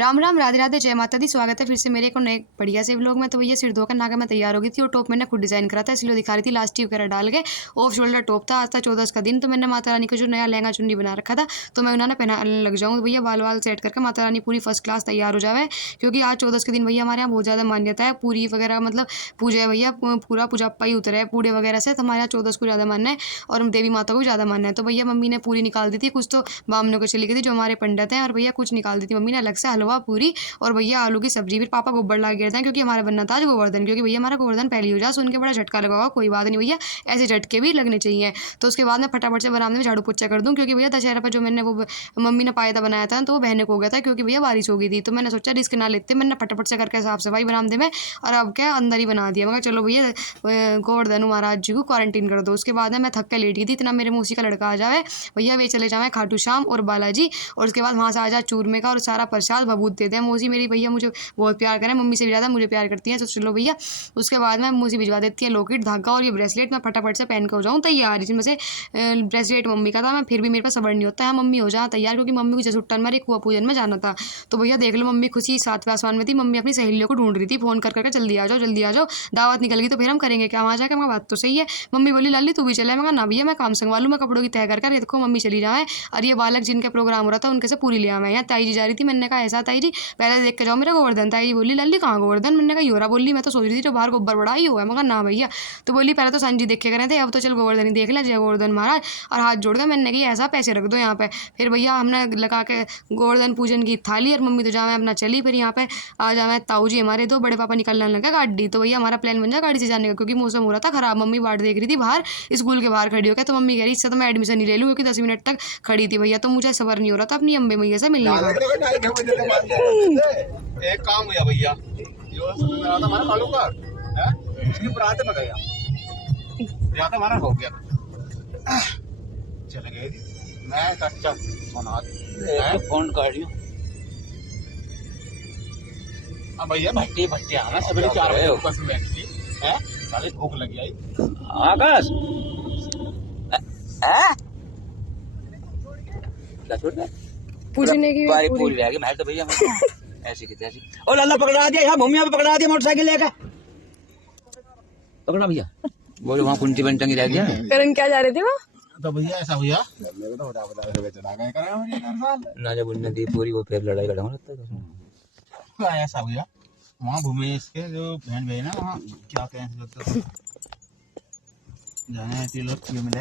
राम राम, राधे राधे, जय माता दी। स्वागत है फिर से मेरे को नए बढ़िया से व्लॉग में। तो भैया सिर धोकर नहा के मैं तैयार हो गई थी और टॉप मैंने खुद डिज़ाइन करा था, इसलिए दिखा रही थी। लास्टिक वगैरह डाल के ऑफ शोल्डर टॉप था। आज था 14 का दिन, तो मैंने माता रानी को जो नया लहंगा चुन्नी बना रखा था तो मैं उन्होंने पहनाने लग जाऊँ। भैया बाल वाल सेट करके माता रानी पूरी फर्स्ट क्लास तैयार हो जाए, क्योंकि आज 14 के दिन भैया हमारे यहाँ बहुत ज़्यादा मान्यता है। पूरी वगैरह मतलब पूजा है भैया, पूरा पूजा पाई उतरा है पूरे वगैरह से। तो हमारे यहाँ 14 को ज़्यादा मानना है और देवी माता को ज़्यादा मानना है। तो भैया मम्मी ने पूरी निकाल दी थी, कुछ तो बामनों को चली गई थी जो हमारे पंडित हैं, और भैया कुछ निकाल दी थी मम्मी ने अलग से, हलवा पूरी और भैया आलू की सब्जी। फिर पापा गोबर ला गिरते हैं क्योंकि हमारा बनना था आज गोवर्धन, क्योंकि भैया हमारा गोवर्धन पहली हो जाए। सुन के बड़ा झटका लगा होगा, कोई बात नहीं भैया, ऐसे झटके भी लगने चाहिए। तो उसके बाद मैं फटाफट से बरामदे में झाड़ू पोछा कर दूं, क्योंकि भैया दशहरा पर जो मैंने वो मम्मी ने पायदा बनाया था तो वो बहने को हो गया था, क्योंकि भैया बारिश हो गई थी। तो मैंने सोचा रिस्क ना लेते, मैंने फटाफट से करके साफ सफाई बरामदे में और अब क्या अंदर ही बना दिया। मगर चलो भैया गोवर्धन महाराज जी को क्वारंटीन कर दो। उसके बाद में मैं थक के लेट गई थी, इतना मेरे मौसी का लड़का आ जाए भैया, वे चले जाए खाटू श्याम और बालाजी, और उसके बाद वहाँ से आ जाए चूरमे का और सारा प्रसाद भभूत देते हैं। मौसी मेरी भैया मुझे बहुत प्यार करें, मम्मी से भी ज़्यादा मुझे प्यार करती है। तो चलो भैया उसके बाद में मौसी भिजवा देती है लॉकेट, धागा और ये ब्रेसलेट। मैं फटाफट से पहन के हो जाऊँ तैयार। इसमें से ब्रेसलेट मम्मी का था, मैं फिर भी मेरे पास सबर नहीं होता है मम्मी हो जाए तैयार, क्योंकि मम्मी को जसुट्टन मारे कुआ पूजन में जाना था। तो भैया देख लो मम्मी खुशी 7वें आसमान में थी। मम्मी अपनी सहेलियों को ढूंढ रही थी, फोन कर करके जल्दी आ जाओ जल्दी आ जाओ, दावत निकल गई तो फिर हम करेंगे क्या वहाँ जाकर। मैं बात तो सही है। मम्मी बोली लाली तू भी चले, मैं ना भैया मैं काम संगवा लूँ, मैं कपड़ों की तय कर देखो मम्मी चली जाए। और ये बालक जिनका प्रोग्राम हो रहा था उनके से पूरी लिया मैं, यहाँ ताई जी जा रही थी। मैंने कहा ऐसा ताई जी पहले देख के जाओ मेरा गोवर्धन। ताई जी बोली लाली कहाँ गोवर्धन, मैंने कहा योरा बोली, मैं तो सोच रही थी जो बाहर गोबर बड़ा ही हुआ है। मगर ना भैया, तो बोली पहले तो संजी देख के करे थे, अब तो चल गोवर्धन ही देख ले, जय गोवर्धन महाराज। और हाथ जोड़ के मैंने कहा ऐसा पैसे रख दो यहाँ पे। फिर भैया हमने लगा के गोवर्धन पूजन की थाली और मम्मी तो जावे अपना चली। फिर यहाँ पे आ जावे ताऊ जी हमारे, दो बड़े पापा निकलने लगा गाड़ी। तो भैया हमारा प्लान बन जाए गाड़ी से जाने का, क्योंकि मौसम हो रहा था खराब। मम्मी बाट देख रही थी बाहर स्कूल के बाहर खड़ी होकर, तो मम्मी कह रही इससे तो मैं एडमिशन ही ले लूँ, क्योंकि 10 मिनट तक खड़ी थी भैया। तो मुझे सबर नहीं हो रहा था अपनी अम्बे मैया से मिलने का। एक काम हुआ भैया, हमारा मालूम का इसकी बरात में गया, ज्यादा हमारा हो गया, चले गए। मैं कच्चा सुना फोन कर रही हूँ। अब भैया भट्टी भट्टी आना सवेरे 4 बजे बस में बैठी है, साले भूख लगी आई। आकाश क्या छोड़ रहा है? पूछने की पूरी रह गई महल तो भैया ऐसी की तैसी। और लाला पकड़ा दिया यहाँ भूमिया पे, पकड़ा दिया मोटरसाइकिल लेकर पकड़ा भैया। बोलो वहाँ कुंती बन टंगी रह गया। करण क्या जा रहे थे वो? तो भैया ऐसा भैया ना जब उनने दी पूरी वो फिर लड़ाई लड़ा लगता है। ऐसा भैया वहाँ भूमेश के जो बहन भाई ना, वहाँ क्या कहें जाने लोग क्यों मिले